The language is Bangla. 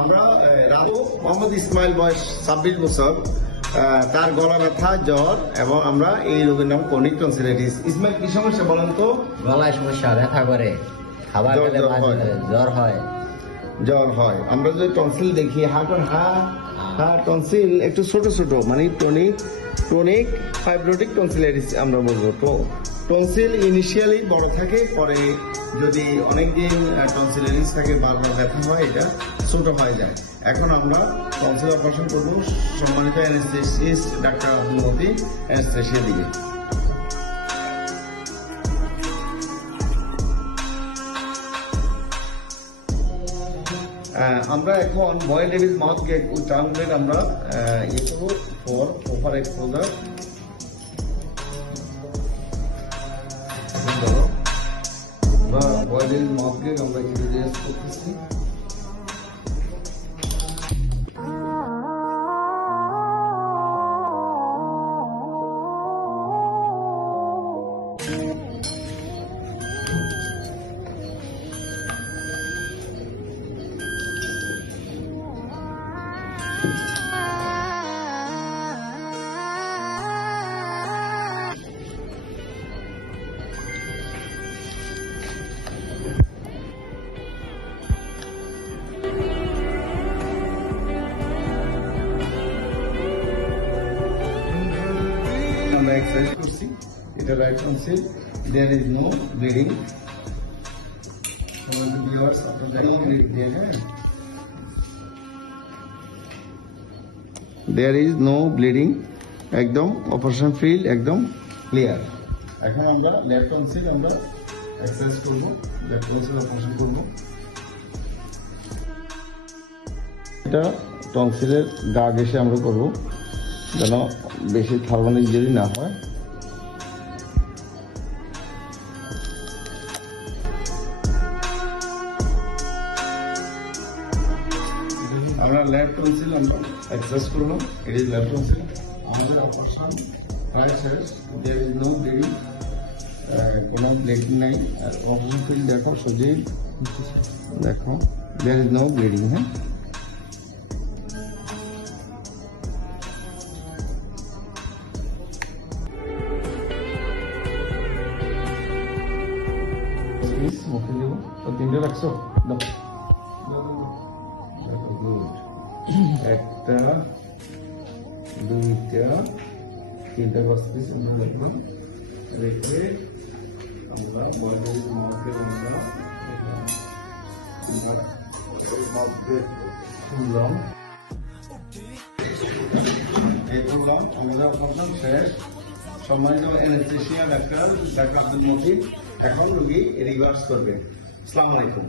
আমরা রাজু মোহাম্মদ ইসমাইল বয়স 26 বছর, তার গলা ব্যথা, জ্বর এবং আমরা এই রোগের নাম ক্রনিক টনসিলাইটিস। ইসমাইল কি সমস্যা বলেন তো? গলায় সমস্যা, ব্যথা করে, খাবার খেলে জ্বর হয়। আমরা যদি টনসিল দেখি টনসিল একটু ছোট ছোট, মানে ক্রনিক ফাইব্রোটিক টনসিলাইটিস আমরা বলবো। তো টনসিল ইনিশিয়ালি বড় থাকে, পরে যদি অনেকদিন টনসিলাইটিস থাকে, বারবার ব্যথা হয়, এটা ছোট হয়ে যায়। এখন আমরা টনসিল অপারেশন করবো, সম্মানিত anaesthetist doctor Abdul Matin anaesthesia দিবে। আমরা এখন বয়েল ডেভিল মাউথ গেট টার্মলেট আমরা ফর প্রপার এক্সপোজার বা বয়েল ডেভিল মাউথ গেট আমরা কিছু রেস্ট করতেছি। আমরা এক্সারসাইজ করছি, এটা right tonsil, there is no bleeding. There is no bleeding, একদম অপারেশন ফ্রি, একদম ক্লিয়ার। এখন আমরা লেফট টনসিল আমরা এক্সারসাইজ করবো, লেফট টনসিল অপারেশন করবো। এটা টনসিলের গা ঘেঁষে আমরা করবো, যেন বেশি থার্মাল ইনজুরি না হয়। আমরা লেফট টনসিল আমরা এক্সারসাইজ করলাম, ইট ইজ লেফট টনসিল। আমাদের অপারেশন প্রায় শেষ, দেয়ার ইজ নো ব্লিডিং, কোনো ব্লিডিং নাই। অপারেশন ফিল দেখো, সজীব দেখো, দেয়ার ইজ নো ব্লিডিং। হ্যাঁ, মুখে দেবো, তিনটে রাখছো, একটা, দুইটা, তিনটা বসতেছি রেখে আমরা শুনলাম। আমাদের অপারেশন শেষ। সম্মানিত অ্যানেস্থেসিয়া ডাক্তার আব্দুল মতিন এখন রোগী রিভার্স করবে। আসসালামু আলাইকুম।